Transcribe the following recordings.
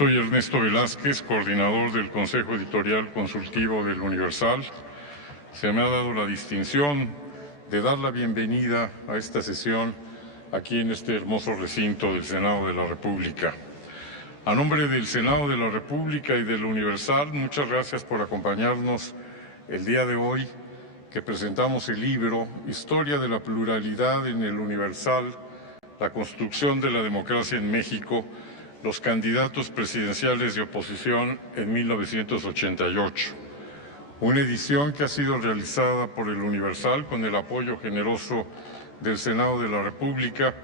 Soy Ernesto Velázquez, coordinador del Consejo Editorial Consultivo del Universal. Se me ha dado la distinción de dar la bienvenida a esta sesión aquí en este hermoso recinto del Senado de la República. A nombre del Senado de la República y del Universal, muchas gracias por acompañarnos el día de hoy, que presentamos el libro Historia de la Pluralidad en el Universal, la construcción de la democracia en México, los candidatos presidenciales de oposición en 1988. Una edición que ha sido realizada por el Universal con el apoyo generoso del Senado de la República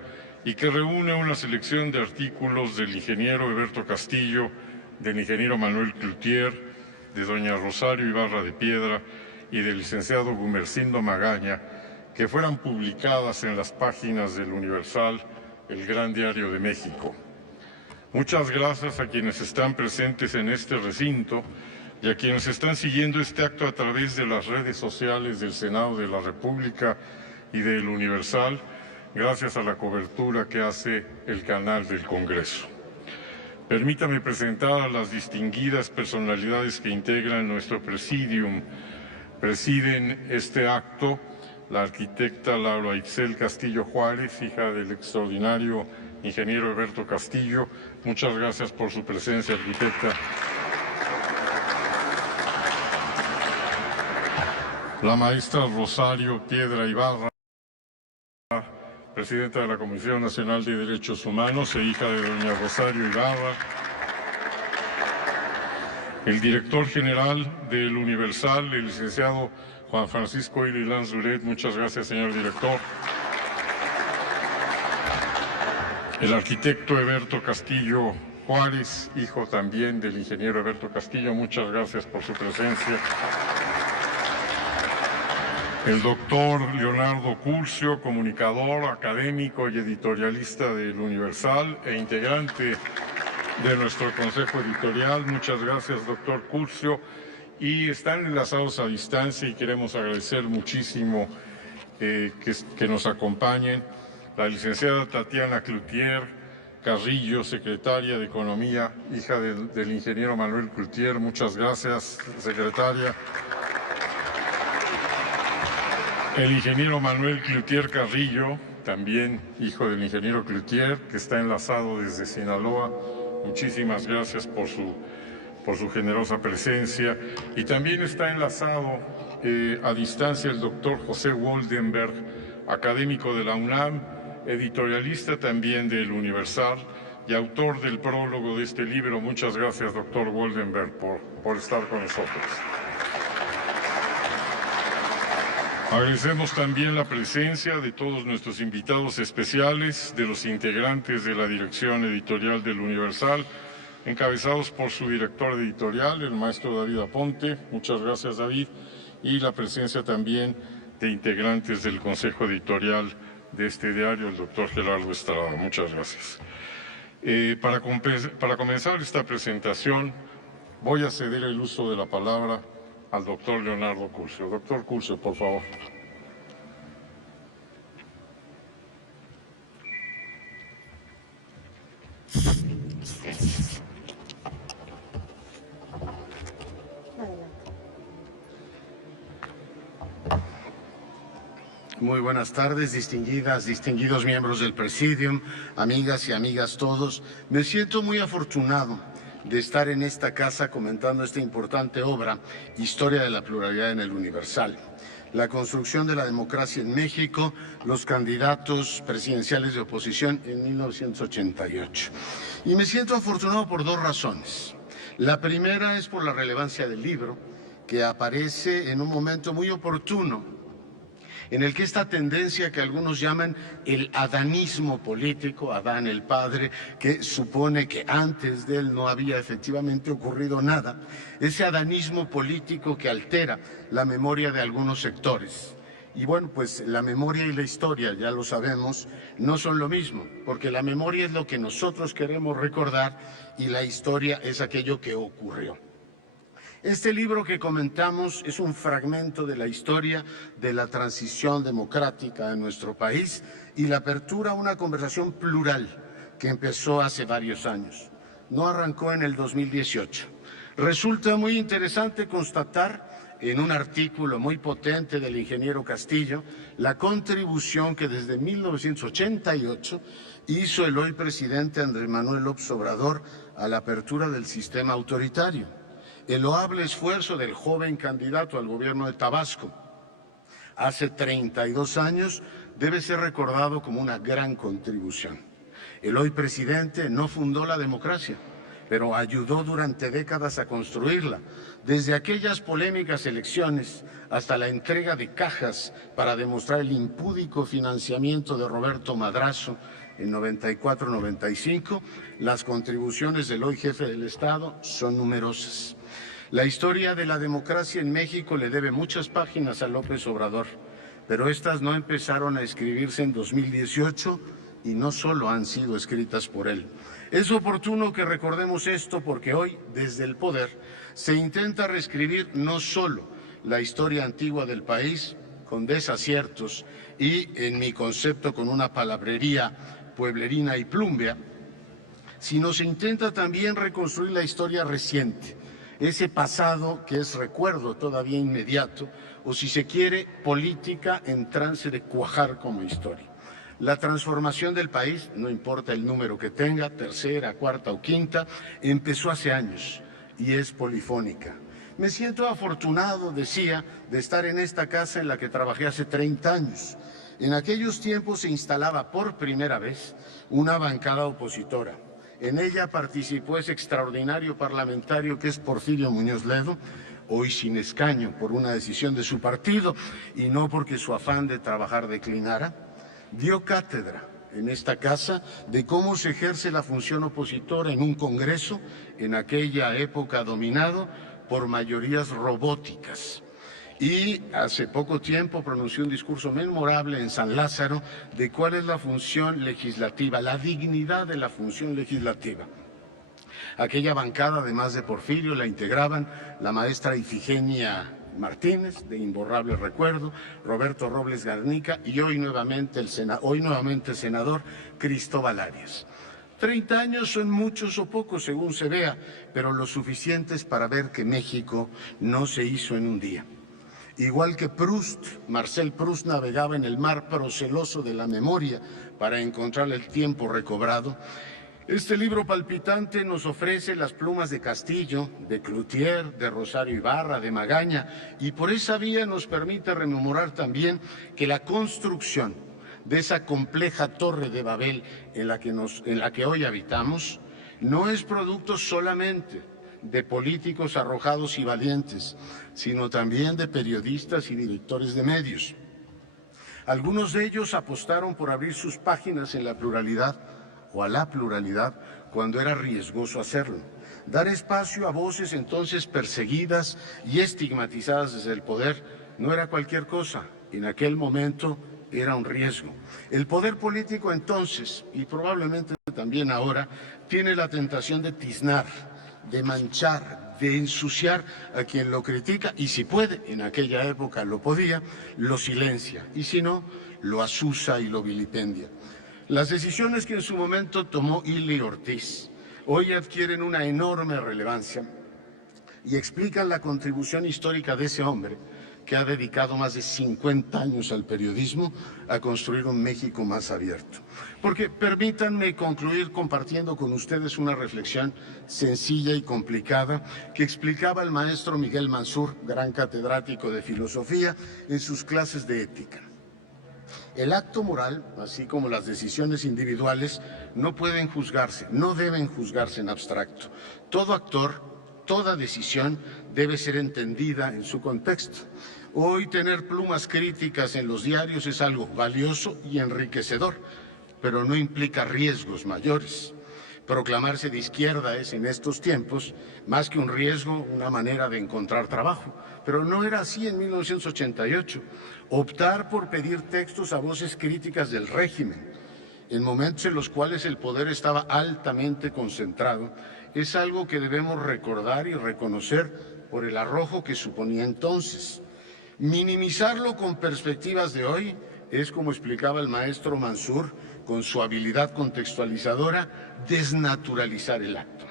y que reúne una selección de artículos del ingeniero Eberto Castillo, del ingeniero Manuel Cloutier, de doña Rosario Ibarra de Piedra y del licenciado Gumersindo Magaña, que fueran publicadas en las páginas del Universal, el Gran Diario de México. Muchas gracias a quienes están presentes en este recinto y a quienes están siguiendo este acto a través de las redes sociales del Senado de la República y del Universal, gracias a la cobertura que hace el canal del Congreso. Permítame presentar a las distinguidas personalidades que integran nuestro presidium. Presiden este acto la arquitecta Laura Itzel Castillo Juárez, hija del extraordinario ingeniero Eberto Castillo. Muchas gracias por su presencia, arquitecta. La maestra Rosario Piedra Ibarra, presidenta de la Comisión Nacional de Derechos Humanos e hija de doña Rosario Ibarra. El director general del Universal, el licenciado Juan Francisco Ili Lanzuret. Muchas gracias, señor director. El arquitecto Eberto Castillo Juárez, hijo también del ingeniero Eberto Castillo. Muchas gracias por su presencia. El doctor Leonardo Curcio, comunicador, académico y editorialista del Universal e integrante de nuestro Consejo Editorial. Muchas gracias, doctor Curcio. Y están enlazados a distancia y queremos agradecer muchísimo que nos acompañen la licenciada Tatiana Cloutier Carrillo, secretaria de Economía, hija del ingeniero Manuel Cloutier. Muchas gracias, secretaria. El ingeniero Manuel Cloutier Carrillo, también hijo del ingeniero Cloutier, que está enlazado desde Sinaloa. Muchísimas gracias por su generosa presencia. Y también está enlazado a distancia el doctor José Woldenberg, académico de la UNAM, editorialista también del Universal y autor del prólogo de este libro. Muchas gracias, doctor Woldenberg, por estar con nosotros. Agradecemos también la presencia de todos nuestros invitados especiales, de los integrantes de la dirección editorial del Universal, encabezados por su director editorial, el maestro David Aponte. Muchas gracias, David. Y la presencia también de integrantes del Consejo Editorial de este diario, el doctor Gerardo Estrada. Muchas gracias. Para comenzar esta presentación, voy a ceder el uso de la palabra al doctor Leonardo Curcio. Doctor Curcio, por favor. Muy buenas tardes, distinguidos miembros del Presidium, amigas y amigas todos. Me siento muy afortunado de estar en esta casa comentando esta importante obra, Historia de la Pluralidad en el Universal. La construcción de la democracia en México, los candidatos presidenciales de oposición en 1988. Y me siento afortunado por dos razones. La primera es por la relevancia del libro, que aparece en un momento muy oportuno, en el que esta tendencia que algunos llaman el adanismo político, Adán el padre, que supone que antes de él no había efectivamente ocurrido nada, ese adanismo político que altera la memoria de algunos sectores. Y bueno, pues la memoria y la historia, ya lo sabemos, no son lo mismo, porque la memoria es lo que nosotros queremos recordar y la historia es aquello que ocurrió. Este libro que comentamos es un fragmento de la historia de la transición democrática en nuestro país y la apertura a una conversación plural que empezó hace varios años. no arrancó en el 2018. Resulta muy interesante constatar en un artículo muy potente del ingeniero Castillo la contribución que desde 1988 hizo el hoy presidente Andrés Manuel López Obrador a la apertura del sistema autoritario. El loable esfuerzo del joven candidato al gobierno de Tabasco hace 32 años debe ser recordado como una gran contribución. El hoy presidente no fundó la democracia, pero ayudó durante décadas a construirla, desde aquellas polémicas elecciones hasta la entrega de cajas para demostrar el impúdico financiamiento de Roberto Madrazo en 94-95, las contribuciones del hoy jefe del Estado son numerosas. La historia de la democracia en México le debe muchas páginas a López Obrador, pero estas no empezaron a escribirse en 2018 y no solo han sido escritas por él. Es oportuno que recordemos esto porque hoy, desde el poder, se intenta reescribir no solo la historia antigua del país, con desaciertos y, en mi concepto, con una palabrería pueblerina y plumbea, sino se intenta también reconstruir la historia reciente, ese pasado que es recuerdo todavía inmediato, o si se quiere, política en trance de cuajar como historia. La transformación del país, no importa el número que tenga, tercera, cuarta o quinta, empezó hace años y es polifónica. Me siento afortunado, decía, de estar en esta casa en la que trabajé hace 30 años. En aquellos tiempos se instalaba por primera vez una bancada opositora. En ella participó ese extraordinario parlamentario que es Porfirio Muñoz Ledo, hoy sin escaño por una decisión de su partido y no porque su afán de trabajar declinara. Dio cátedra en esta casa de cómo se ejerce la función opositora en un Congreso en aquella época dominado por mayorías robóticas. Y hace poco tiempo pronunció un discurso memorable en San Lázaro de cuál es la función legislativa, la dignidad de la función legislativa. Aquella bancada, además de Porfirio, la integraban la maestra Ifigenia Martínez, de imborrable recuerdo, Roberto Robles Garnica y hoy nuevamente el senador Cristóbal Arias. 30 años son muchos o pocos según se vea, pero lo suficientes para ver que México no se hizo en un día. Igual que Marcel Proust navegaba en el mar proceloso de la memoria para encontrar el tiempo recobrado, este libro palpitante nos ofrece las plumas de Castillo, de Cloutier, de Rosario Ibarra, de Magaña, y por esa vía nos permite rememorar también que la construcción de esa compleja torre de Babel en la que hoy habitamos no es producto solamente de políticos arrojados y valientes, sino también de periodistas y directores de medios. Algunos de ellos apostaron por abrir sus páginas en la pluralidad o a la pluralidad cuando era riesgoso hacerlo. Dar espacio a voces entonces perseguidas y estigmatizadas desde el poder no era cualquier cosa, en aquel momento era un riesgo. El poder político entonces, y probablemente también ahora, tiene la tentación de tiznar, de manchar, de ensuciar a quien lo critica y si puede, en aquella época lo podía, lo silencia y si no, lo asusa y lo vilipendia. Las decisiones que en su momento tomó Ili Ortiz hoy adquieren una enorme relevancia y explican la contribución histórica de ese hombre que ha dedicado más de 50 años al periodismo a construir un México más abierto. Porque permítanme concluir compartiendo con ustedes una reflexión sencilla y complicada que explicaba el maestro Miguel Mansur, gran catedrático de filosofía, en sus clases de ética. El acto moral, así como las decisiones individuales, no pueden juzgarse, no deben juzgarse en abstracto. Todo actor, toda decisión debe ser entendida en su contexto. Hoy tener plumas críticas en los diarios es algo valioso y enriquecedor, pero no implica riesgos mayores. Proclamarse de izquierda es en estos tiempos, más que un riesgo, una manera de encontrar trabajo. Pero no era así en 1988. Optar por pedir textos a voces críticas del régimen, en momentos en los cuales el poder estaba altamente concentrado, es algo que debemos recordar y reconocer por el arrojo que suponía entonces. Minimizarlo con perspectivas de hoy es, como explicaba el maestro Mansur, con su habilidad contextualizadora, desnaturalizar el acto.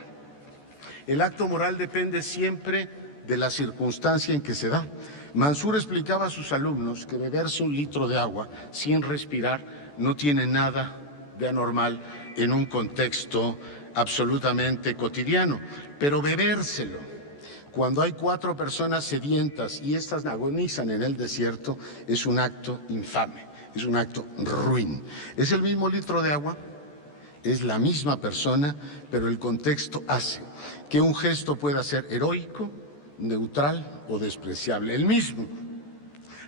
El acto moral depende siempre de la circunstancia en que se da. Mansur explicaba a sus alumnos que beberse un litro de agua sin respirar no tiene nada de anormal en un contexto absolutamente cotidiano, pero bebérselo cuando hay 4 personas sedientas y estas agonizan en el desierto es un acto infame, es un acto ruin. Es el mismo litro de agua, es la misma persona, pero el contexto hace que un gesto pueda ser heroico, neutral o despreciable. El mismo.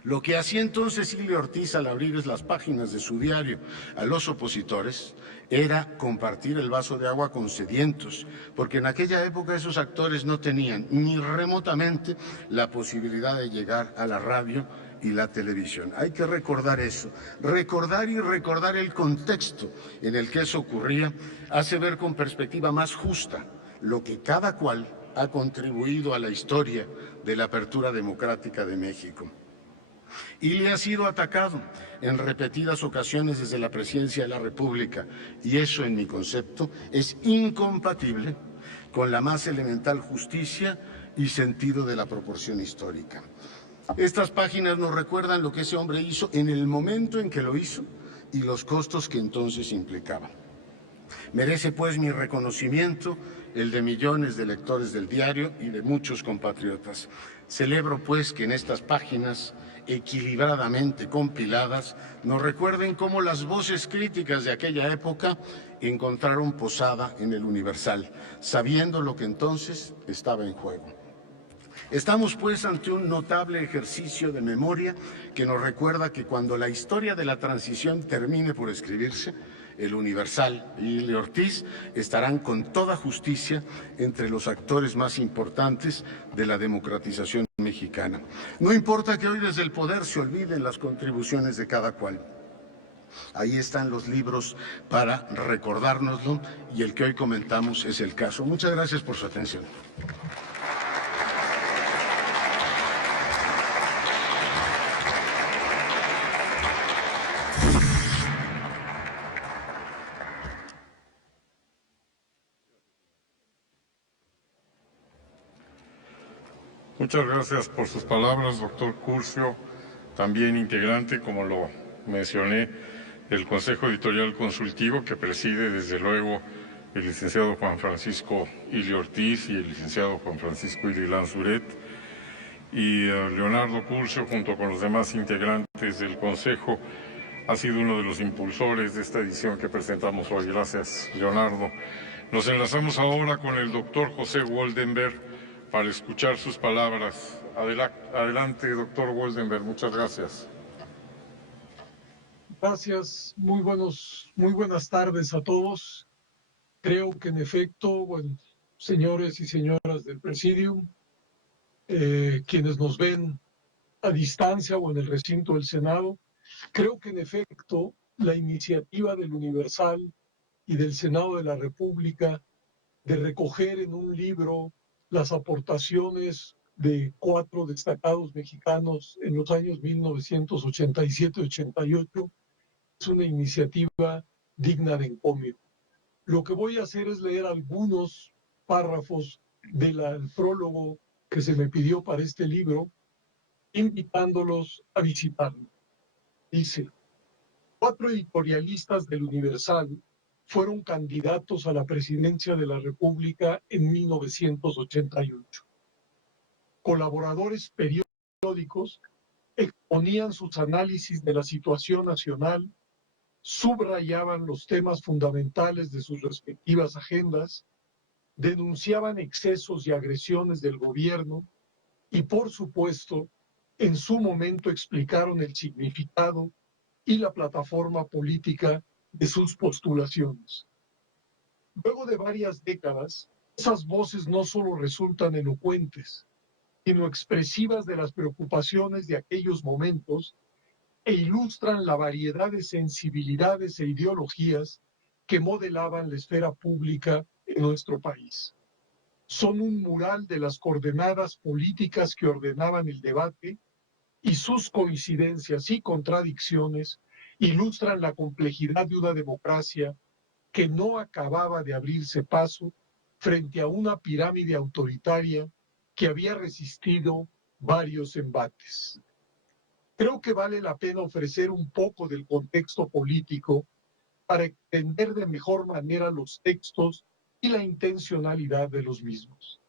Lo que hacía entonces Silvio Ortiz al abrir las páginas de su diario a los opositores era compartir el vaso de agua con sedientos, porque en aquella época esos actores no tenían ni remotamente la posibilidad de llegar a la radio y la televisión. Hay que recordar eso. Recordar y recordar el contexto en el que eso ocurría hace ver con perspectiva más justa lo que cada cual ha contribuido a la historia de la apertura democrática de México. Y le ha sido atacado en repetidas ocasiones desde la presidencia de la República. Y eso, en mi concepto, es incompatible con la más elemental justicia y sentido de la proporción histórica. Estas páginas nos recuerdan lo que ese hombre hizo en el momento en que lo hizo y los costos que entonces implicaba. Merece, pues, mi reconocimiento el de millones de lectores del diario y de muchos compatriotas. Celebro, pues, que en estas páginas equilibradamente compiladas nos recuerden cómo las voces críticas de aquella época encontraron posada en el Universal, sabiendo lo que entonces estaba en juego. Estamos, pues, ante un notable ejercicio de memoria que nos recuerda que cuando la historia de la transición termine por escribirse, el Universal y Ilio Ortiz estarán con toda justicia entre los actores más importantes de la democratización mexicana. No importa que hoy desde el poder se olviden las contribuciones de cada cual. Ahí están los libros para recordárnoslo y el que hoy comentamos es el caso. Muchas gracias por su atención. Muchas gracias por sus palabras, doctor Curcio, también integrante, como lo mencioné, del Consejo Editorial Consultivo que preside desde luego el licenciado Juan Francisco Ilio Ortiz y el licenciado Juan Francisco Ililán Suret, y Leonardo Curcio, junto con los demás integrantes del Consejo, ha sido uno de los impulsores de esta edición que presentamos hoy. Gracias, Leonardo. Nos enlazamos ahora con el doctor José Woldenberg para escuchar sus palabras. Adelante, doctor Woldenberg. Muchas gracias. Gracias. Muy buenas tardes a todos. Creo que en efecto, bueno, señores y señoras del Presidium, quienes nos ven a distancia o en el recinto del Senado, creo que en efecto la iniciativa del Universal y del Senado de la República de recoger en un libro las aportaciones de 4 destacados mexicanos en los años 1987-88 es una iniciativa digna de encomio. Lo que voy a hacer es leer algunos párrafos del prólogo que se me pidió para este libro, invitándolos a visitarlo. Dice: 4 editorialistas del Universal fueron candidatos a la presidencia de la República en 1988. Colaboradores periódicos exponían sus análisis de la situación nacional, subrayaban los temas fundamentales de sus respectivas agendas, denunciaban excesos y agresiones del gobierno y, por supuesto, en su momento explicaron el significado y la plataforma política de sus postulaciones. Luego de varias décadas, esas voces no solo resultan elocuentes, sino expresivas de las preocupaciones de aquellos momentos e ilustran la variedad de sensibilidades e ideologías que modelaban la esfera pública en nuestro país. Son un mural de las coordenadas políticas que ordenaban el debate y sus coincidencias y contradicciones ilustran la complejidad de una democracia que no acababa de abrirse paso frente a una pirámide autoritaria que había resistido varios embates. Creo que vale la pena ofrecer un poco del contexto político para entender de mejor manera los textos y la intencionalidad de los mismos.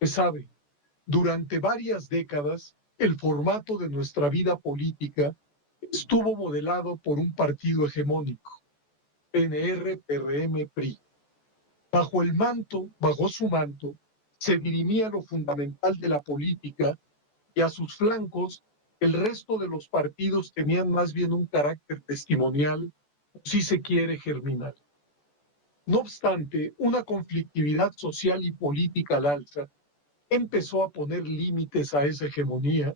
Se sabe, durante varias décadas, el formato de nuestra vida política estuvo modelado por un partido hegemónico, PNR, PRM, PRI. Bajo su manto, se dirimía lo fundamental de la política y a sus flancos el resto de los partidos tenían más bien un carácter testimonial, si se quiere, germinal. No obstante, una conflictividad social y política al alza empezó a poner límites a esa hegemonía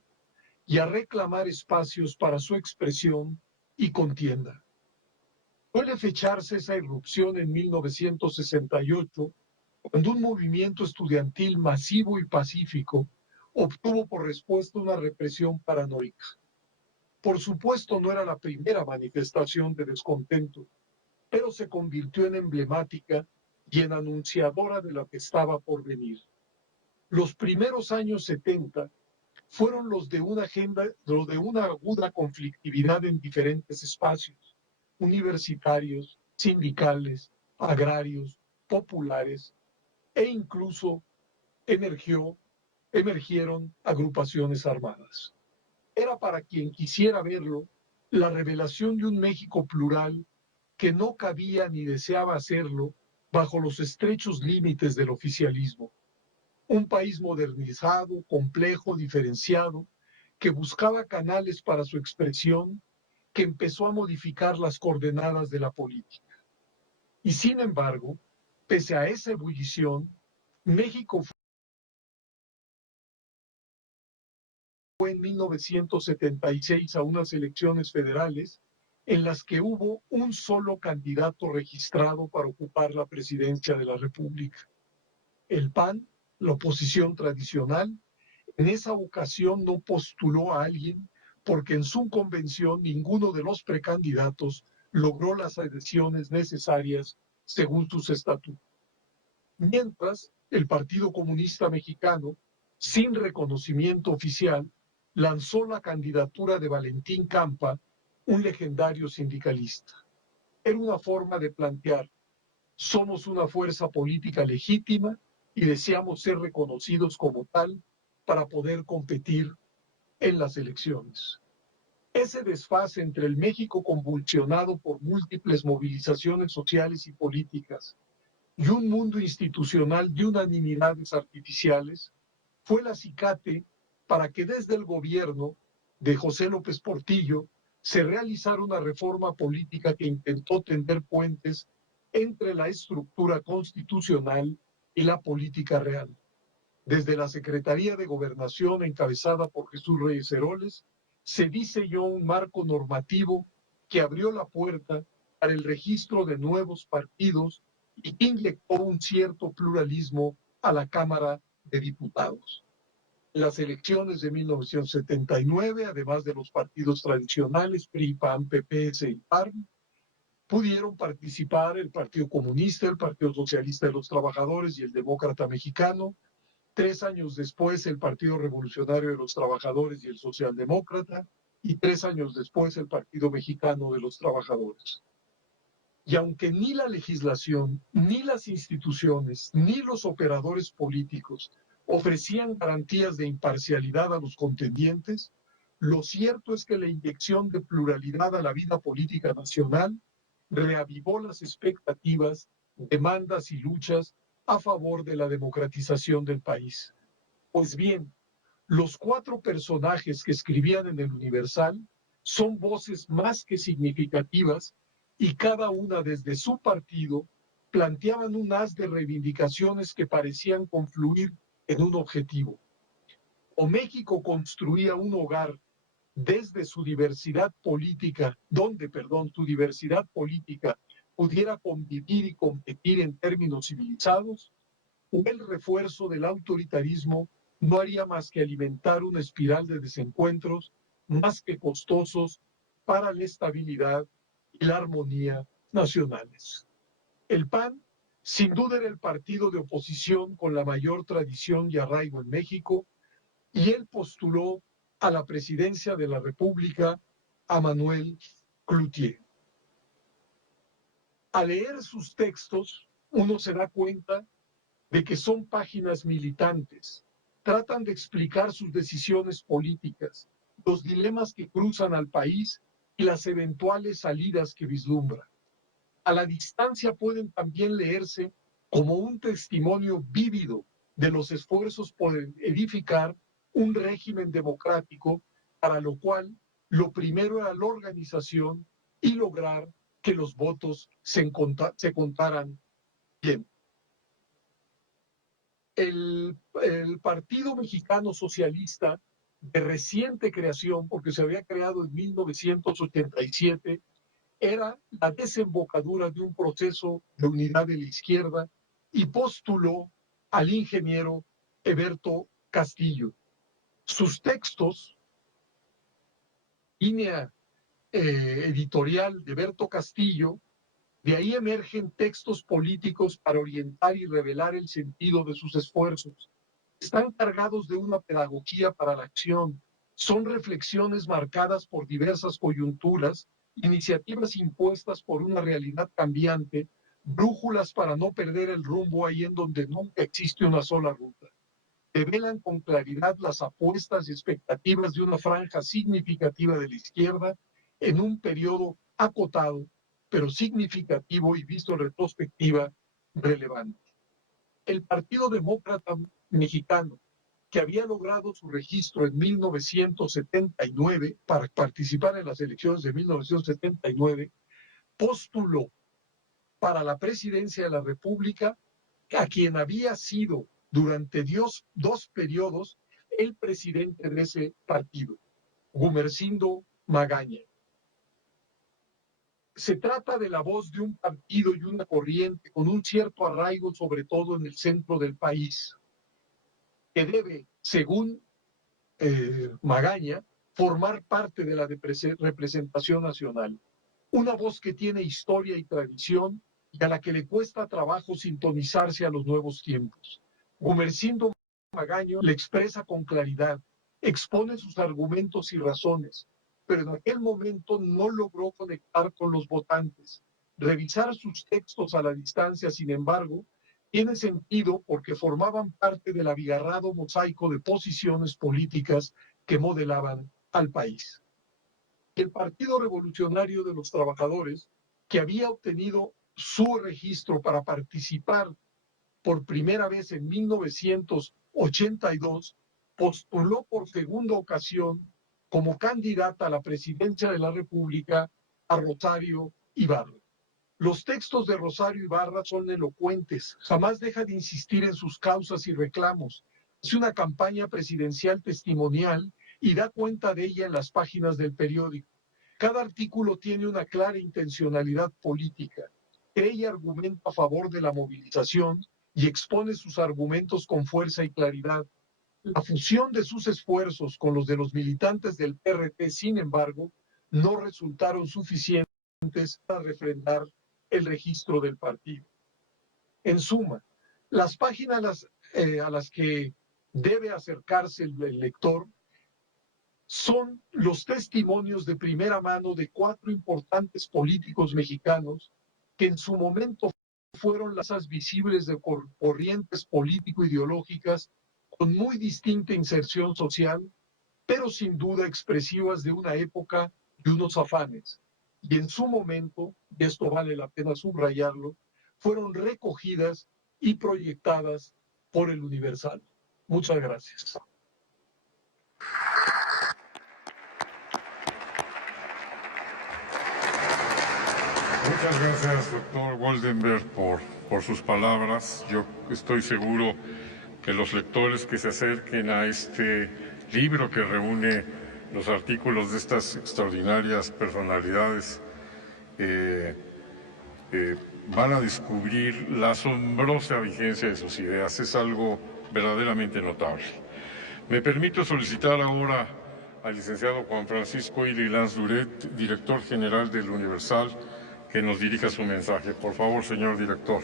y a reclamar espacios para su expresión y contienda. Suele fecharse esa irrupción en 1968, cuando un movimiento estudiantil masivo y pacífico obtuvo por respuesta una represión paranoica. Por supuesto, no era la primera manifestación de descontento, pero se convirtió en emblemática y en anunciadora de lo que estaba por venir. Los primeros años 70 fueron los de una aguda conflictividad en diferentes espacios, universitarios, sindicales, agrarios, populares, e incluso emergieron agrupaciones armadas. Era para quien quisiera verlo la revelación de un México plural que no cabía ni deseaba hacerlo bajo los estrechos límites del oficialismo. Un país modernizado, complejo, diferenciado, que buscaba canales para su expresión, que empezó a modificar las coordenadas de la política. Y sin embargo, pese a esa ebullición, México fue en 1976 a unas elecciones federales en las que hubo un solo candidato registrado para ocupar la presidencia de la República. El PAN, la oposición tradicional, en esa ocasión no postuló a alguien porque en su convención ninguno de los precandidatos logró las adhesiones necesarias según sus estatutos. Mientras, el Partido Comunista Mexicano, sin reconocimiento oficial, lanzó la candidatura de Valentín Campa, un legendario sindicalista. Era una forma de plantear: somos una fuerza política legítima y deseamos ser reconocidos como tal para poder competir en las elecciones. Ese desfase entre el México convulsionado por múltiples movilizaciones sociales y políticas y un mundo institucional de unanimidades artificiales fue el acicate para que desde el gobierno de José López Portillo se realizara una reforma política que intentó tender puentes entre la estructura constitucional y la política real. Desde la Secretaría de Gobernación, encabezada por Jesús Reyes Heroles, se diseñó un marco normativo que abrió la puerta para el registro de nuevos partidos y que inyectó un cierto pluralismo a la Cámara de Diputados. En las elecciones de 1979, además de los partidos tradicionales, PRI, PAN, PPS y PARM, pudieron participar el Partido Comunista, el Partido Socialista de los Trabajadores y el Demócrata Mexicano. 3 años después, el Partido Revolucionario de los Trabajadores y el Socialdemócrata, y 3 años después, el Partido Mexicano de los Trabajadores. Y aunque ni la legislación, ni las instituciones, ni los operadores políticos ofrecían garantías de imparcialidad a los contendientes, lo cierto es que la inyección de pluralidad a la vida política nacional reavivó las expectativas, demandas y luchas a favor de la democratización del país. Pues bien, los 4 personajes que escribían en el Universal son voces más que significativas y cada una desde su partido planteaban un haz de reivindicaciones que parecían confluir en un objetivo. O México construía un hogar desde su diversidad política, su diversidad política pudiera convivir y competir en términos civilizados, o el refuerzo del autoritarismo no haría más que alimentar una espiral de desencuentros más que costosos para la estabilidad y la armonía nacionales. El PAN Sin duda era el partido de oposición con la mayor tradición y arraigo en México, y él postuló a la presidencia de la República a Manuel Cloutier. Al leer sus textos, uno se da cuenta de que son páginas militantes. Tratan de explicar sus decisiones políticas, los dilemas que cruzan al país y las eventuales salidas que vislumbran. A la distancia pueden también leerse como un testimonio vívido de los esfuerzos por edificar un régimen democrático, para lo cual lo primero era la organización y lograr que los votos se contaran bien. El Partido Mexicano Socialista, de reciente creación, porque se había creado en 1987, era la desembocadura de un proceso de unidad de la izquierda y postuló al ingeniero Eberto Castillo. Sus textos, línea editorial de Eberto Castillo, de ahí emergen textos políticos para orientar y revelar el sentido de sus esfuerzos. Están cargados de una pedagogía para la acción. Son reflexiones marcadas por diversas coyunturas, iniciativas impuestas por una realidad cambiante, brújulas para no perder el rumbo ahí en donde nunca existe una sola ruta. Revelan con claridad las apuestas y expectativas de una franja significativa de la izquierda en un periodo acotado, pero significativo y visto en retrospectiva, relevante. El Partido Demócrata Mexicano, que había logrado su registro en 1979 para participar en las elecciones de 1979, postuló para la presidencia de la República a quien había sido durante dos periodos el presidente de ese partido, Gumersindo Magaña. Se trata de la voz de un partido y una corriente con un cierto arraigo, sobre todo en el centro del país, que debe, según Magaña, formar parte de la representación nacional. Una voz que tiene historia y tradición y a la que le cuesta trabajo sintonizarse a los nuevos tiempos. Gumersindo Magaña le expresa con claridad, expone sus argumentos y razones, pero en aquel momento no logró conectar con los votantes. Revisar sus textos a la distancia, sin embargo, tiene sentido porque formaban parte del abigarrado mosaico de posiciones políticas que modelaban al país. El Partido Revolucionario de los Trabajadores, que había obtenido su registro para participar por primera vez en 1982, postuló por segunda ocasión como candidata a la presidencia de la República a Rosario Ibarra. Los textos de Rosario Ibarra son elocuentes, jamás deja de insistir en sus causas y reclamos. Hace una campaña presidencial testimonial y da cuenta de ella en las páginas del periódico. Cada artículo tiene una clara intencionalidad política. Cree y argumenta a favor de la movilización y expone sus argumentos con fuerza y claridad. La fusión de sus esfuerzos con los de los militantes del PRT, sin embargo, no resultaron suficientes para refrendar el registro del partido. En suma, las páginas a las que debe acercarse el lector son los testimonios de primera mano de 4 importantes políticos mexicanos que en su momento fueron las visibles de corrientes político-ideológicas con muy distinta inserción social, pero sin duda expresivas de una época y unos afanes. Y en su momento, y esto vale la pena subrayarlo, fueron recogidas y proyectadas por el Universal. Muchas gracias. Muchas gracias, doctor Goldenberg, por sus palabras. Yo estoy seguro que los lectores que se acerquen a este libro que reúne los artículos de estas extraordinarias personalidades van a descubrir la asombrosa vigencia de sus ideas. Es algo verdaderamente notable. Me permito solicitar ahora al licenciado Juan Francisco Ili Lanz Duret, director general del Universal, que nos dirija su mensaje. Por favor, señor director.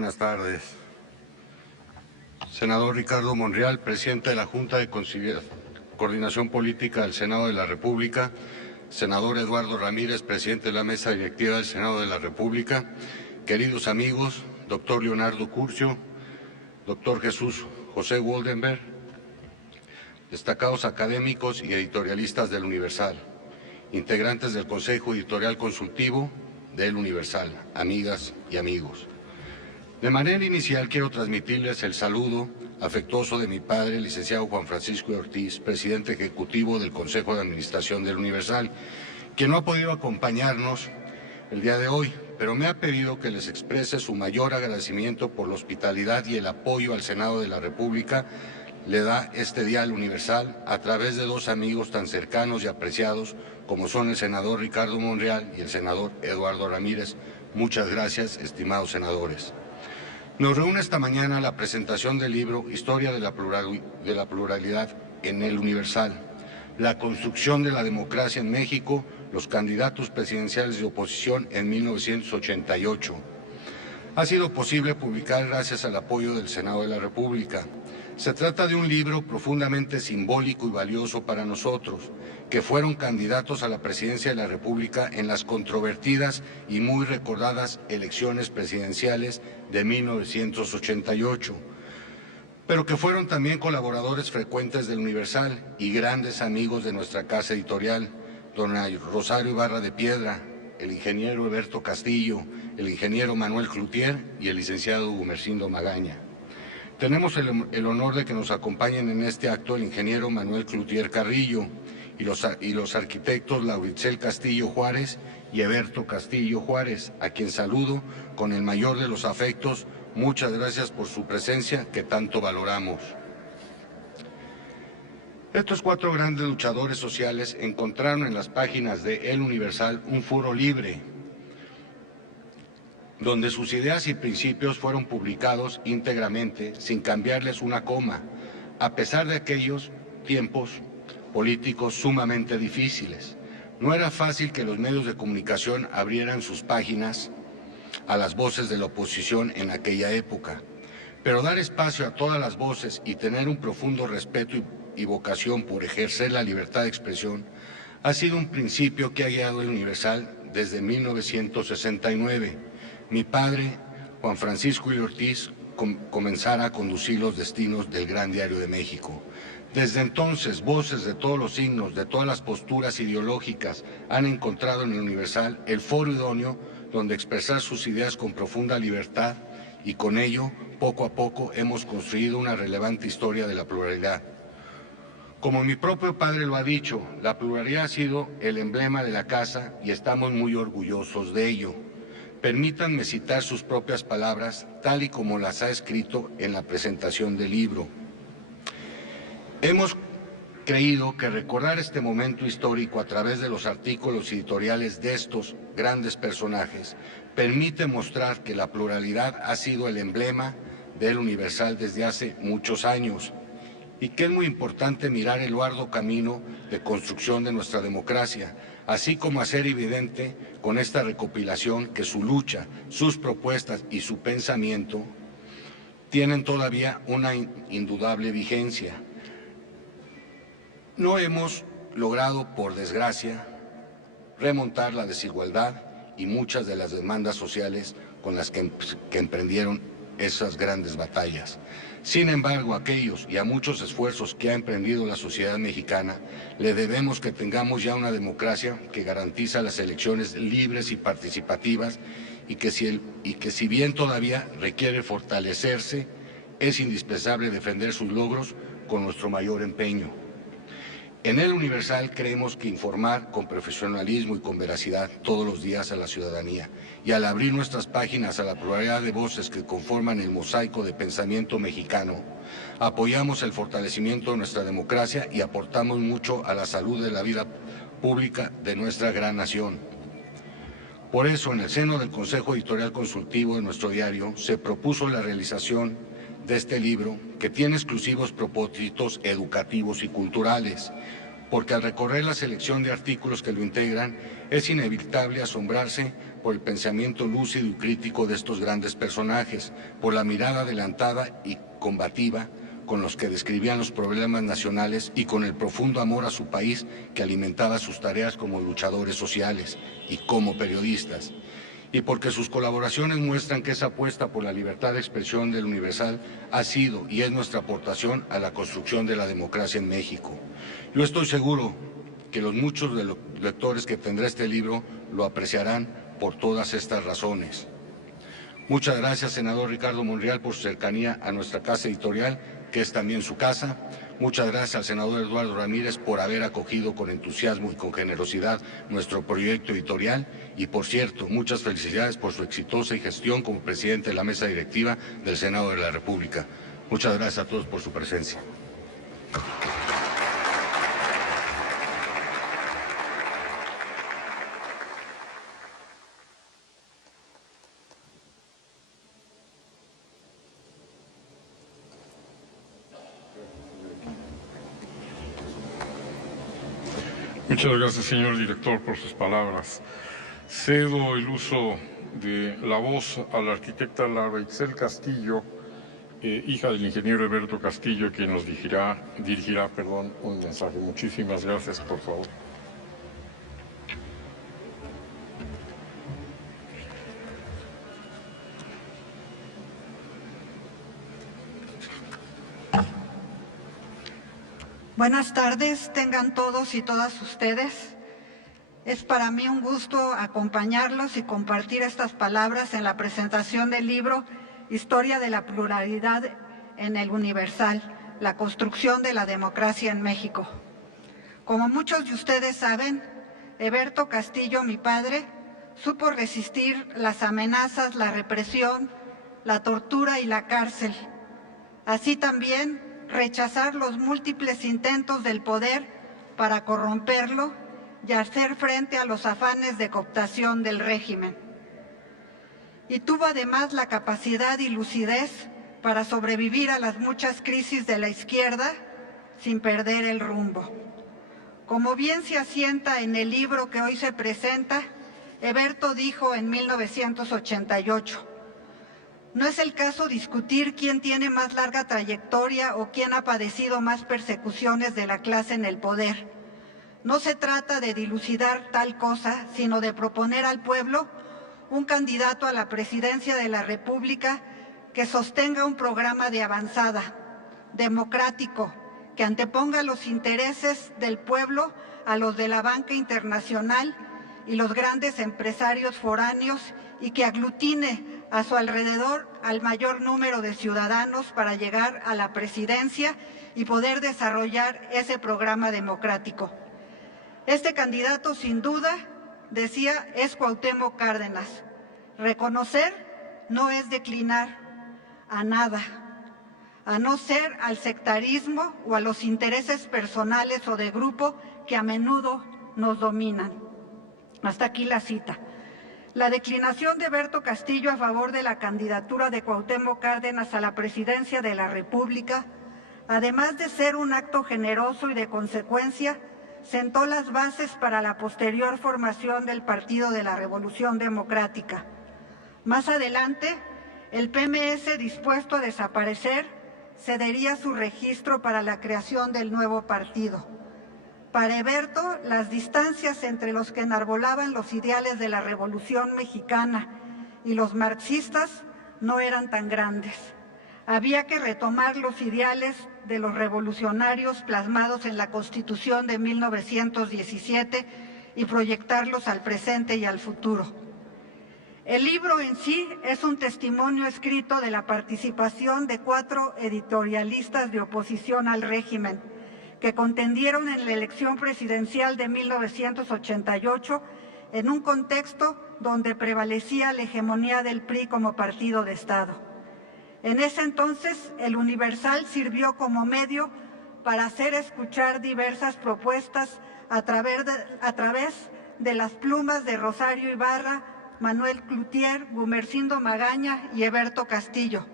Buenas tardes. Senador Ricardo Monreal, presidente de la Junta de Coordinación Política del Senado de la República. Senador Eduardo Ramírez, presidente de la Mesa Directiva del Senado de la República. Queridos amigos, doctor Leonardo Curcio, doctor Jesús José Woldenberg, destacados académicos y editorialistas del Universal, integrantes del Consejo Editorial Consultivo del Universal, amigas y amigos. De manera inicial quiero transmitirles el saludo afectuoso de mi padre, el licenciado Juan Francisco Ortiz, presidente ejecutivo del Consejo de Administración del Universal, quien no ha podido acompañarnos el día de hoy, pero me ha pedido que les exprese su mayor agradecimiento por la hospitalidad y el apoyo al Senado de la República le da este dial Universal a través de dos amigos tan cercanos y apreciados como son el senador Ricardo Monreal y el senador Eduardo Ramírez. Muchas gracias, estimados senadores. Nos reúne esta mañana la presentación del libro Historia de la Pluralidad en el Universal, la construcción de la democracia en México, los candidatos presidenciales de oposición en 1988. Ha sido posible publicar gracias al apoyo del Senado de la República. Se trata de un libro profundamente simbólico y valioso para nosotros, que fueron candidatos a la presidencia de la República en las controvertidas y muy recordadas elecciones presidenciales de 1988, pero que fueron también colaboradores frecuentes del Universal y grandes amigos de nuestra casa editorial, don Rosario Ibarra de Piedra, el ingeniero Eberto Castillo, el ingeniero Manuel Cloutier y el licenciado Gumersindo Magaña. Tenemos el honor de que nos acompañen en este acto el ingeniero Manuel Cloutier Carrillo y los arquitectos Lauritzel Castillo Juárez y Eberto Castillo Juárez, a quien saludo con el mayor de los afectos. Muchas gracias por su presencia, que tanto valoramos. Estos cuatro grandes luchadores sociales encontraron en las páginas de El Universal un foro libre, donde sus ideas y principios fueron publicados íntegramente, sin cambiarles una coma, a pesar de aquellos tiempos políticos sumamente difíciles. No era fácil que los medios de comunicación abrieran sus páginas a las voces de la oposición en aquella época, pero dar espacio a todas las voces y tener un profundo respeto y vocación por ejercer la libertad de expresión ha sido un principio que ha guiado el Universal desde 1969. Mi padre, Juan Francisco Ortiz, comenzara a conducir los destinos del Gran Diario de México. Desde entonces, voces de todos los signos, de todas las posturas ideológicas, han encontrado en el Universal el foro idóneo donde expresar sus ideas con profunda libertad y con ello, poco a poco, hemos construido una relevante historia de la pluralidad. Como mi propio padre lo ha dicho, la pluralidad ha sido el emblema de la casa y estamos muy orgullosos de ello. Permítanme citar sus propias palabras, tal y como las ha escrito en la presentación del libro. Hemos creído que recordar este momento histórico a través de los artículos editoriales de estos grandes personajes permite mostrar que la pluralidad ha sido el emblema del Universal desde hace muchos años y que es muy importante mirar el arduo camino de construcción de nuestra democracia, así como hacer evidente con esta recopilación que su lucha, sus propuestas y su pensamiento tienen todavía una indudable vigencia. No hemos logrado, por desgracia, remontar la desigualdad y muchas de las demandas sociales con las que emprendieron esas grandes batallas. Sin embargo, a aquellos y a muchos esfuerzos que ha emprendido la sociedad mexicana, le debemos que tengamos ya una democracia que garantiza las elecciones libres y participativas y que si bien todavía requiere fortalecerse, es indispensable defender sus logros con nuestro mayor empeño. En El Universal creemos que informar con profesionalismo y con veracidad todos los días a la ciudadanía y al abrir nuestras páginas a la pluralidad de voces que conforman el mosaico de pensamiento mexicano, apoyamos el fortalecimiento de nuestra democracia y aportamos mucho a la salud de la vida pública de nuestra gran nación. Por eso, en el seno del Consejo Editorial Consultivo de nuestro diario, se propuso la realización de este libro, que tiene exclusivos propósitos educativos y culturales, porque al recorrer la selección de artículos que lo integran, es inevitable asombrarse por el pensamiento lúcido y crítico de estos grandes personajes, por la mirada adelantada y combativa con los que describían los problemas nacionales y con el profundo amor a su país que alimentaba sus tareas como luchadores sociales y como periodistas. Y porque sus colaboraciones muestran que esa apuesta por la libertad de expresión del Universal ha sido y es nuestra aportación a la construcción de la democracia en México. Yo estoy seguro que los muchos de los lectores que tendrá este libro lo apreciarán por todas estas razones. Muchas gracias, senador Ricardo Monreal, por su cercanía a nuestra casa editorial, que es también su casa. Muchas gracias al senador Eduardo Ramírez por haber acogido con entusiasmo y con generosidad nuestro proyecto editorial. Y, por cierto, muchas felicidades por su exitosa gestión como presidente de la mesa directiva del Senado de la República. Muchas gracias a todos por su presencia. Muchas gracias, señor director, por sus palabras. Cedo el uso de la voz a la arquitecta Laura Itzel Castillo, hija del ingeniero Eberto Castillo, quien nos dirigirá un mensaje. Muchísimas gracias, por favor. Buenas tardes, tengan todos y todas ustedes. Es para mí un gusto acompañarlos y compartir estas palabras en la presentación del libro Historia de la Pluralidad en el Universal, la construcción de la democracia en México. Como muchos de ustedes saben, Eberto Castillo, mi padre, supo resistir las amenazas, la represión, la tortura y la cárcel. Así también rechazar los múltiples intentos del poder para corromperlo y hacer frente a los afanes de cooptación del régimen. Y tuvo además la capacidad y lucidez para sobrevivir a las muchas crisis de la izquierda sin perder el rumbo. Como bien se asienta en el libro que hoy se presenta, Eberto dijo en 1988, no es el caso discutir quién tiene más larga trayectoria o quién ha padecido más persecuciones de la clase en el poder. No se trata de dilucidar tal cosa, sino de proponer al pueblo un candidato a la presidencia de la República que sostenga un programa de avanzada, democrático, que anteponga los intereses del pueblo a los de la banca internacional y los grandes empresarios foráneos y que aglutine a su alrededor al mayor número de ciudadanos para llegar a la presidencia y poder desarrollar ese programa democrático. Este candidato, sin duda, decía, es Cuauhtémoc Cárdenas. Reconocer no es declinar a nada, a no ser al sectarismo o a los intereses personales o de grupo que a menudo nos dominan. Hasta aquí la cita. La declinación de Eberto Castillo a favor de la candidatura de Cuauhtémoc Cárdenas a la presidencia de la República, además de ser un acto generoso y de consecuencia, sentó las bases para la posterior formación del Partido de la Revolución Democrática. Más adelante, el PMS, dispuesto a desaparecer, cedería su registro para la creación del nuevo partido. Para Eberto, las distancias entre los que enarbolaban los ideales de la Revolución Mexicana y los marxistas no eran tan grandes. Había que retomar los ideales de los revolucionarios plasmados en la Constitución de 1917 y proyectarlos al presente y al futuro. El libro en sí es un testimonio escrito de la participación de 4 editorialistas de oposición al régimen, que contendieron en la elección presidencial de 1988 en un contexto donde prevalecía la hegemonía del PRI como partido de Estado. En ese entonces, el Universal sirvió como medio para hacer escuchar diversas propuestas a través de las plumas de Rosario Ibarra, Manuel Cloutier, Gumersindo Magaña y Eberto Castillo,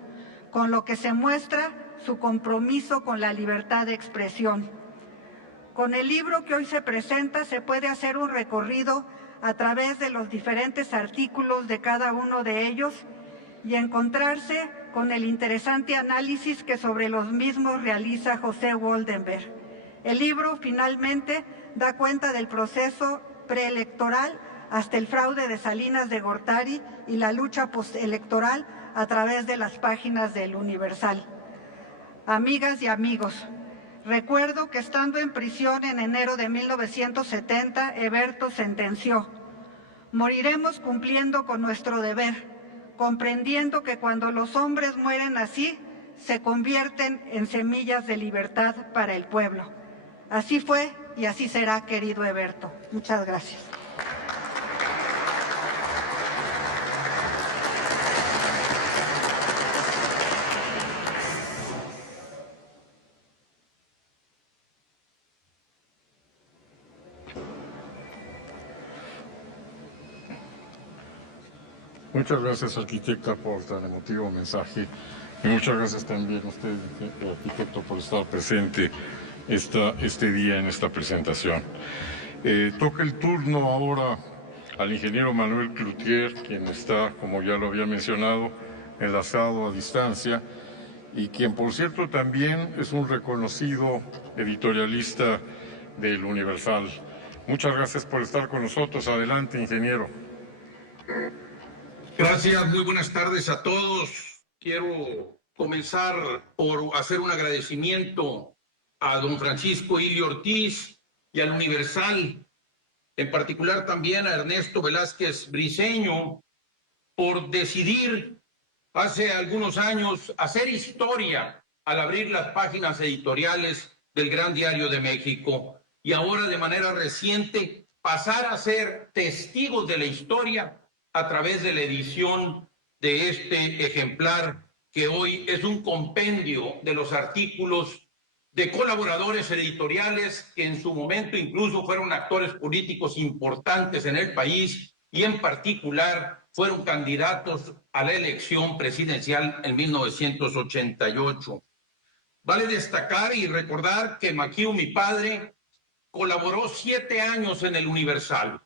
con lo que se muestra su compromiso con la libertad de expresión. Con el libro que hoy se presenta se puede hacer un recorrido a través de los diferentes artículos de cada uno de ellos y encontrarse con el interesante análisis que sobre los mismos realiza José Woldenberg. El libro finalmente da cuenta del proceso preelectoral hasta el fraude de Salinas de Gortari y la lucha postelectoral a través de las páginas del Universal. Amigas y amigos, recuerdo que estando en prisión en enero de 1970, Heberto sentenció: moriremos cumpliendo con nuestro deber, comprendiendo que cuando los hombres mueren así, se convierten en semillas de libertad para el pueblo. Así fue y así será, querido Heberto. Muchas gracias. Muchas gracias, arquitecta, por tan emotivo mensaje. Y muchas gracias también a usted, arquitecto, por estar presente este día en esta presentación. Toca el turno ahora al ingeniero Manuel Cloutier, quien está, como ya lo había mencionado, enlazado a distancia y quien, por cierto, también es un reconocido editorialista del Universal. Muchas gracias por estar con nosotros. Adelante, ingeniero. Gracias, muy buenas tardes a todos. Quiero comenzar por hacer un agradecimiento a don Francisco Ilio Ortiz y al Universal, en particular también a Ernesto Velázquez Briceño, por decidir hace algunos años hacer historia al abrir las páginas editoriales del Gran Diario de México y ahora de manera reciente pasar a ser testigos de la historia a través de la edición de este ejemplar, que hoy es un compendio de los artículos de colaboradores editoriales que en su momento incluso fueron actores políticos importantes en el país y en particular fueron candidatos a la elección presidencial en 1988. Vale destacar y recordar que Maquío, mi padre, colaboró 7 años en el Universal.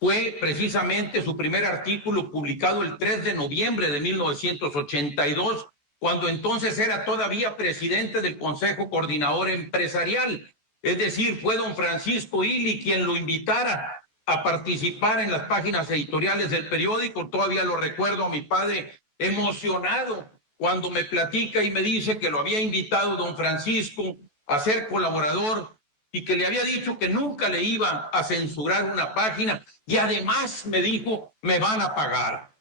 Fue precisamente su primer artículo publicado el 3 de noviembre de 1982, cuando entonces era todavía presidente del Consejo Coordinador Empresarial. Es decir, fue don Francisco Illi quien lo invitara a participar en las páginas editoriales del periódico. Todavía lo recuerdo a mi padre emocionado cuando me platica y me dice que lo había invitado don Francisco a ser colaborador y que le había dicho que nunca le iba a censurar una página y además me dijo, me van a pagar.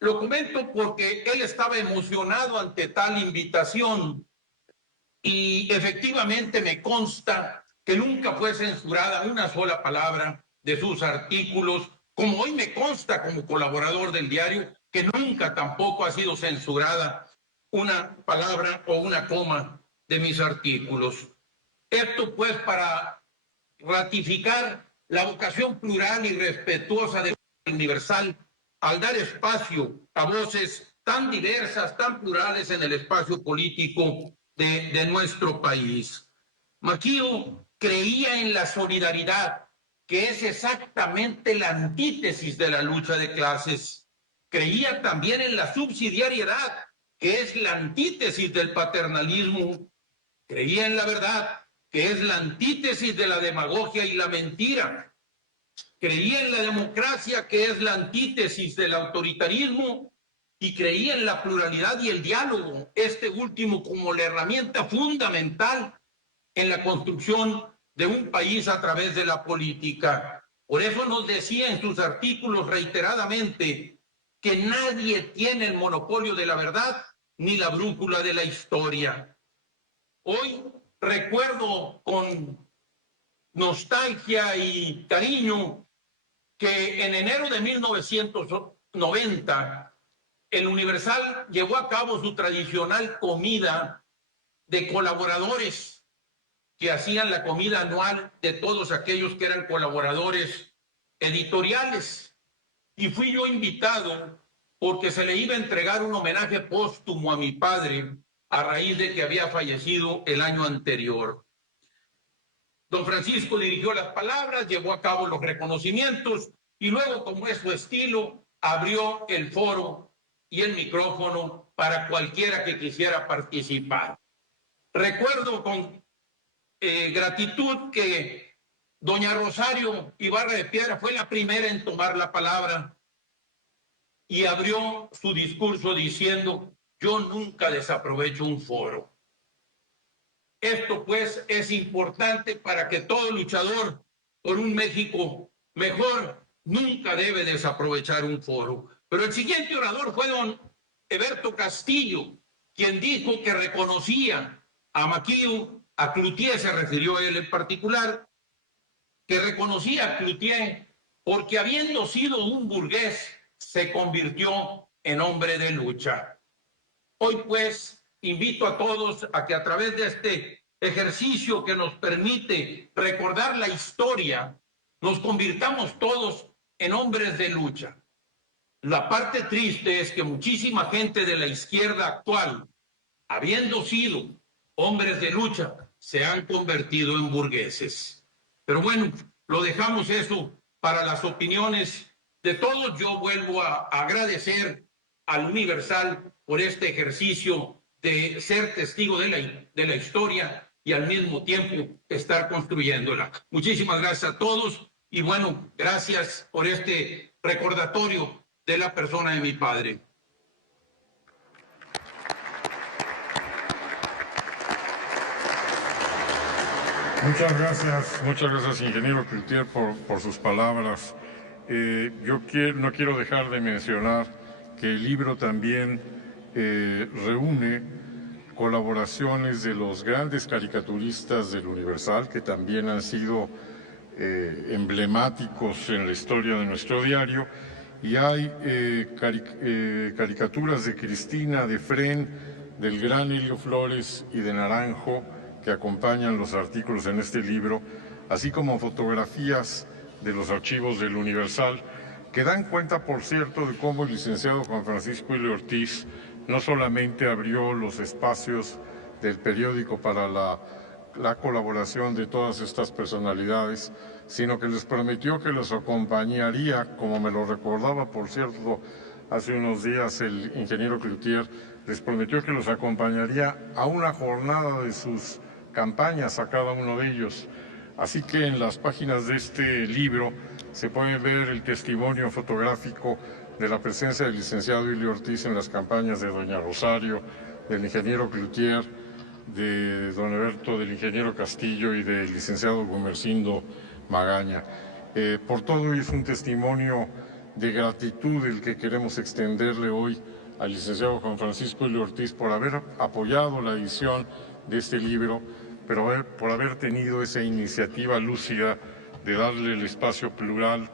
Lo comento porque él estaba emocionado ante tal invitación y efectivamente me consta que nunca fue censurada una sola palabra de sus artículos, como hoy me consta como colaborador del diario que nunca tampoco ha sido censurada una palabra o una coma de mis artículos. Esto pues para ratificar la vocación plural y respetuosa del Universal al dar espacio a voces tan diversas, tan plurales en el espacio político de nuestro país. Maquío creía en la solidaridad, que es exactamente la antítesis de la lucha de clases. Creía también en la subsidiariedad, que es la antítesis del paternalismo. Creía en la verdad, que es la antítesis de la demagogia y la mentira. Creía en la democracia, que es la antítesis del autoritarismo, y creía en la pluralidad y el diálogo, este último como la herramienta fundamental en la construcción de un país a través de la política. Por eso nos decía en sus artículos reiteradamente que nadie tiene el monopolio de la verdad ni la brújula de la historia. Hoy recuerdo con nostalgia y cariño que en enero de 1990 el Universal llevó a cabo su tradicional comida de colaboradores que hacían la comida anual de todos aquellos que eran colaboradores editoriales. Y fui yo invitado porque se le iba a entregar un homenaje póstumo a mi padre a raíz de que había fallecido el año anterior. Don Francisco dirigió las palabras, llevó a cabo los reconocimientos y luego, como es su estilo, abrió el foro y el micrófono para cualquiera que quisiera participar. Recuerdo con gratitud que doña Rosario Ibarra de Piedra fue la primera en tomar la palabra y abrió su discurso diciendo: yo nunca desaprovecho un foro. Esto pues es importante para que todo luchador por un México mejor nunca debe desaprovechar un foro. Pero el siguiente orador fue don Eberto Castillo, quien dijo que reconocía a Maquillo, a Cloutier se refirió a él en particular, que reconocía a Cloutier porque habiendo sido un burgués se convirtió en hombre de lucha. Hoy pues invito a todos a que a través de este ejercicio que nos permite recordar la historia, nos convirtamos todos en hombres de lucha. La parte triste es que muchísima gente de la izquierda actual, habiendo sido hombres de lucha, se han convertido en burgueses. Pero bueno, lo dejamos eso para las opiniones de todos. Yo vuelvo a agradecer al Universal por este ejercicio de ser testigo de la historia y al mismo tiempo estar construyéndola. Muchísimas gracias a todos y bueno, gracias por este recordatorio de la persona de mi padre. Muchas gracias, ingeniero Cloutier, por sus palabras. No quiero dejar de mencionar que el libro también reúne colaboraciones de los grandes caricaturistas del Universal, que también han sido emblemáticos en la historia de nuestro diario, y hay caricaturas de Cristina, de Fren, del gran Helio Flores y de Naranjo, que acompañan los artículos en este libro, así como fotografías de los archivos del Universal, que dan cuenta, por cierto, de cómo el licenciado Juan Francisco Ilio Ortiz no solamente abrió los espacios del periódico para la colaboración de todas estas personalidades, sino que les prometió que los acompañaría, como me lo recordaba, por cierto, hace unos días el ingeniero Cloutier, les prometió que los acompañaría a una jornada de sus campañas a cada uno de ellos. Así que en las páginas de este libro se puede ver el testimonio fotográfico de la presencia del licenciado Ilio Ortiz en las campañas de doña Rosario, del ingeniero Cloutier, de don Eberto, del ingeniero Castillo y del licenciado Gumersindo Magaña. Por todo es un testimonio de gratitud el que queremos extenderle hoy al licenciado Juan Francisco Ilio Ortiz por haber apoyado la edición de este libro, pero por haber tenido esa iniciativa lúcida de darle el espacio plural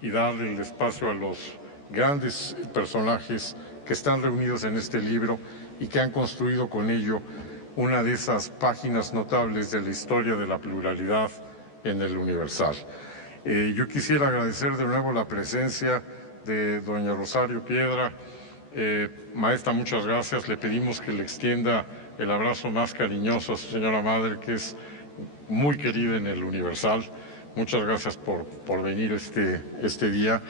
y darle el espacio a los grandes personajes que están reunidos en este libro y que han construido con ello una de esas páginas notables de la historia de la pluralidad en el Universal. Yo quisiera agradecer de nuevo la presencia de doña Rosario Piedra. Maestra, muchas gracias. Le pedimos que le extienda el abrazo más cariñoso a su señora madre, que es muy querida en el Universal. Muchas gracias por venir este día.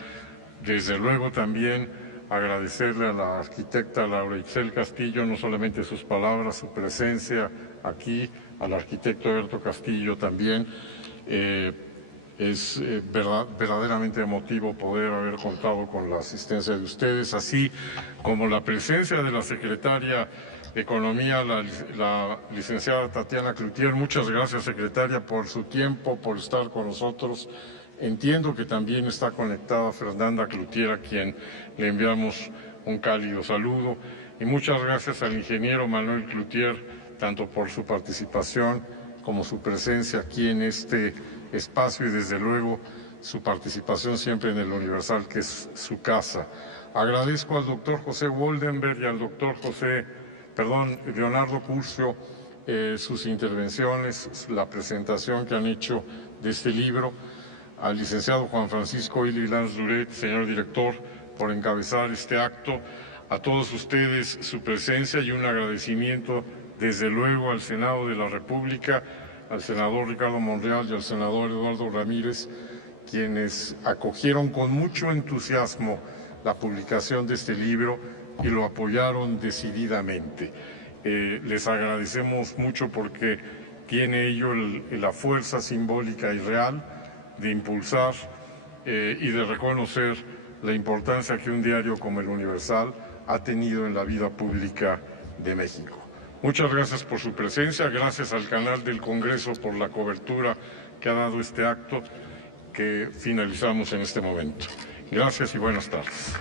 Desde luego también agradecerle a la arquitecta Laura Itzel Castillo, no solamente sus palabras, su presencia aquí, al arquitecto Eberto Castillo también. Es verdaderamente emotivo poder haber contado con la asistencia de ustedes, así como la presencia de la secretaria de Economía, la licenciada Tatiana Cloutier. Muchas gracias, secretaria, por su tiempo, por estar con nosotros. Entiendo que también está conectada Fernanda Cloutier, a quien le enviamos un cálido saludo. Y muchas gracias al ingeniero Manuel Cloutier, tanto por su participación como su presencia aquí en este espacio y desde luego su participación siempre en el Universal, que es su casa. Agradezco al doctor José Woldenberg y al doctor Leonardo Curcio sus intervenciones, la presentación que han hecho de este libro, al licenciado Juan Francisco Ilio Duret, señor director, por encabezar este acto, a todos ustedes su presencia y un agradecimiento desde luego al Senado de la República, al senador Ricardo Monreal y al senador Eduardo Ramírez, quienes acogieron con mucho entusiasmo la publicación de este libro y lo apoyaron decididamente. Les agradecemos mucho porque tiene ello la fuerza simbólica y real de impulsar y de reconocer la importancia que un diario como el Universal ha tenido en la vida pública de México. Muchas gracias por su presencia, gracias al canal del Congreso por la cobertura que ha dado este acto que finalizamos en este momento. Gracias y buenas tardes.